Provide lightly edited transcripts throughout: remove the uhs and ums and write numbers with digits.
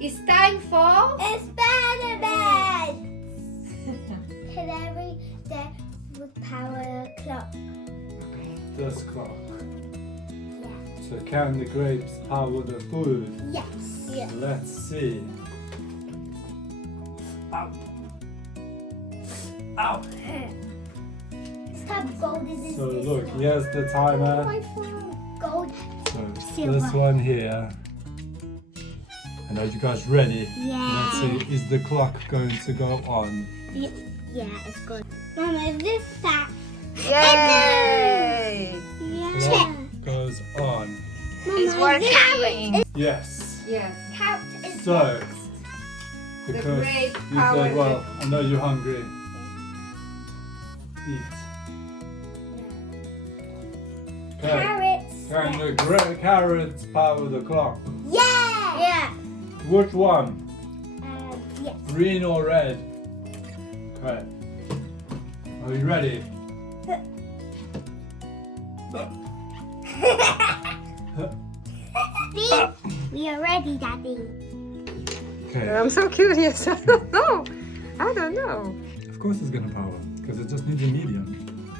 It's time for experiments. Today with power clock. This clock. Yeah. So can the grapes power the food? Yes. Yeah. Let's see. Ow. Ow. This type of gold is So this look, one. here's the timer. my phone. Gold. So Silver. this one here. And are you guys ready? Yeah. Let's see, is the clock going to go on? Yeah, it's good. Mama, is this that? Yay! Yeah. Clock goes on. It's working. Yes. Yes. Count is So, next. because grape you power said, well, the- I know you're hungry. Eat. Okay. Carrots. Can the carrots power the clock? Yeah. Yeah. Which one? Yes. Green or red? Okay. Are you ready? We are ready, Daddy. Okay. I'm so curious. I don't know. I don't know. Of course it's gonna power because it just needs a medium.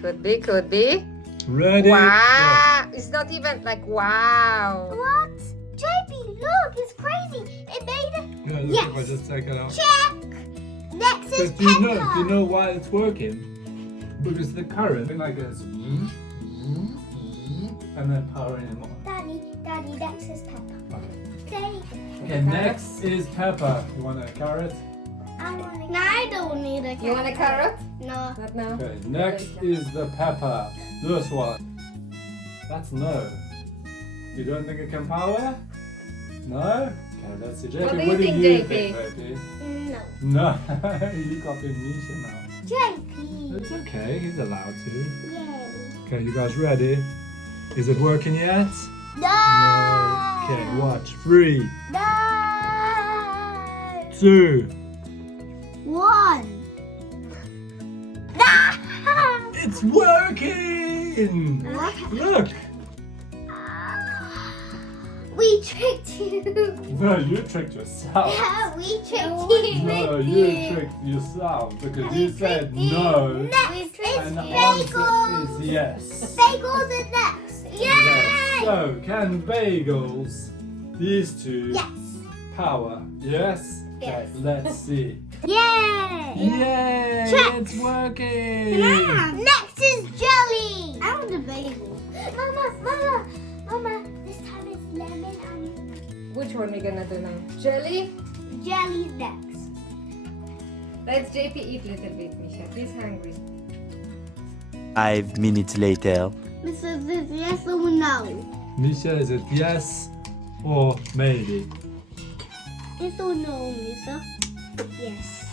Could be, could be. Ready? Wow! It's not even like wow. What? JP, look, it's crazy. It made it. Yeah, look, Yes. if I just take it out. Check. Next is But do you pepper. know why it's working? Because the current, like this, and then powering it on. Daddy, next is pepper. Okay. Okay. Okay, next is pepper. You want a carrot? I want a No, I don't need a carrot. You want a carrot? No. Not now. Okay, next is the pepper. This one. That's no. You don't think it can power? No? Okay, let's see. JP, What do you what do think, you JP? think, JP? No. No, you got the Nisha now. JP. It's okay, he's allowed to. Yay. Okay, you guys ready? Is it working yet? No. No. Okay, watch. 3, No. 2. 1. No. It's working! What? Look! We tricked you. No, you tricked yourself. Yeah, we tricked you. No, you tricked yourself because you said no. Next is And the answer bagels. is yes. Bagels is next. Yay! Yes. So, can bagels, these two, Yes. power? Yes? Yes. Okay, let's see. Yay! Yay! Check. It's working! Next is jelly. I want the bagel. Mama, this time it's lemon and Which one we gonna do now? Jelly? jelly's next. Let's JP eat a little bit, Misha. He's hungry. 5 minutes later. This is yes or no? Misha, is it yes or maybe? Yes or no, Lisa? Yes.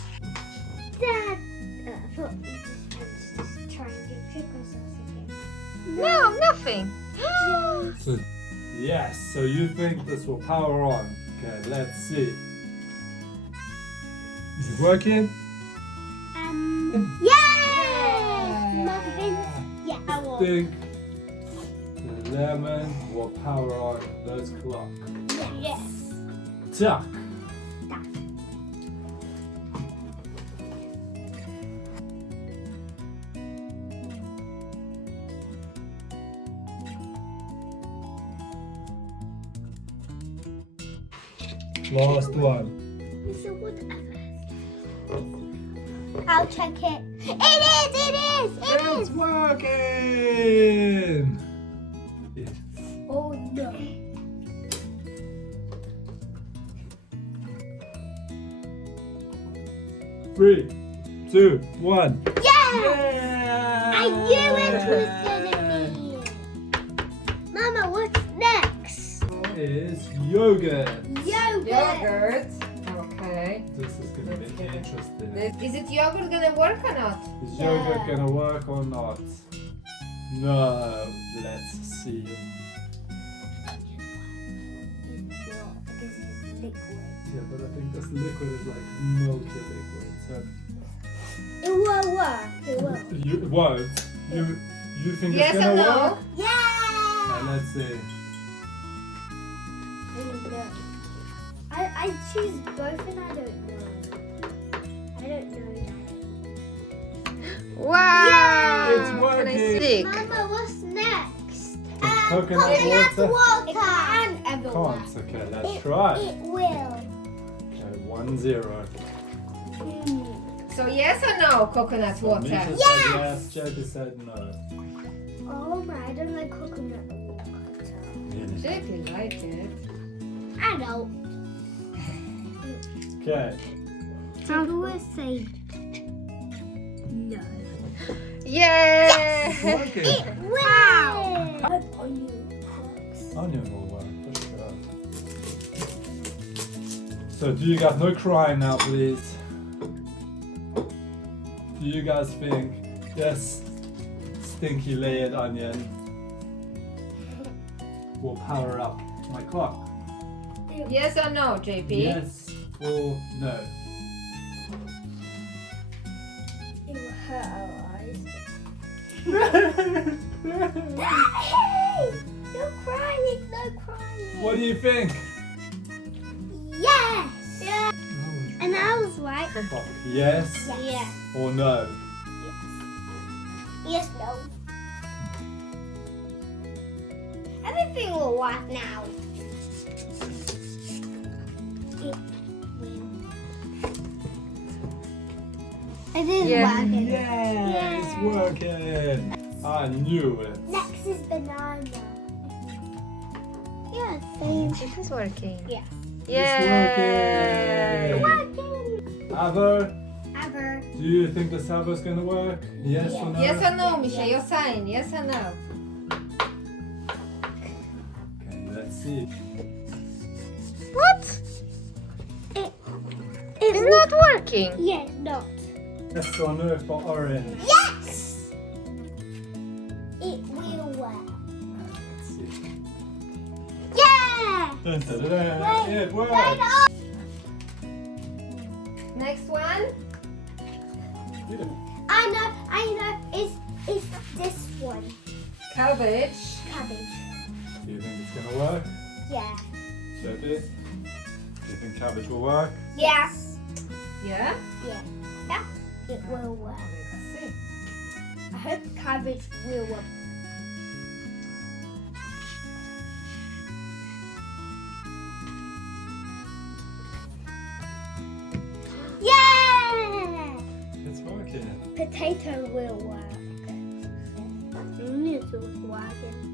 Dad, I thought this was just trying to trick us again. No, nothing. So, yes, so you think this will power on. Okay, let's see. Is it working? Yay! Muffins. Yeah, I I will. think the lemon will power on this clock. Yes. Tuck. Last one. Mr. Whatever. I'll check it. It It's is. working! Oh no. Three, 2, 1. Yeah! I knew it was gonna be. Mama, what's next? Is yogurt. Yogurt. Okay. This is gonna be interesting. Is it yogurt gonna work or not? Is yogurt gonna work or not? No, let's see. This is liquid. Yeah, but I think this liquid is like milky liquid. So It will work. It will. it won't. You think Yes it's gonna or no? work? Yeah! Now let's see. I I choose both and I don't know. I don't know that. Wow! It's Can I working. stick? Mama, what's next? Coconut water. It can't ever work. Can't. Okay, let's try. It will. Okay, 1-0. So yes or no, coconut So water? Misha said yes, JP said no. Oh my, I don't like coconut water. Really? JP like it. I don't. Okay. I always say no. Yeah! Working. Wow! Onion works. Onion will work for sure. So do you guys, no crying now please. Do you guys think this stinky layered onion will power up my clock? Yes or no, JP? Yes or no? It will hurt our eyes. No crying, no crying. What do you think? Yes! And I was right. Yes Yes. or no? Yes, no. Everything will work now. It is Yeah. working. Yeah, it's working. I knew it. Next is banana. Yeah, same. It is working. Yeah. Yeah! It's Working. Avo, Ever. do you think the servo's gonna work? Yes or no? Yes or no, Misha? Your sign. Yes or no? Okay, let's see. What? It's It's not working. Yeah, not. Yes or no for orange? Yes! It will work. Let's see. Yeah! Dun, dun, dun, dun. It works. Next one. I know. It's this one. Cabbage. Cabbage. Do you think it's gonna work? Yeah. JP? Do you think cabbage will work? Yes. Yeah? Yeah. Yeah. It will work. Let's see. I hope cabbage will work. Yeah! It's working. Potato will work. This was working.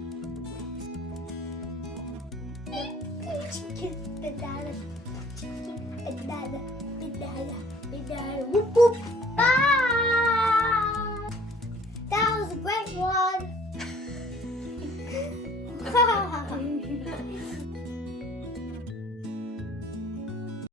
Chicken, banana, chicken, banana, banana, banana. Whoop whoop. Ah! That was a great one.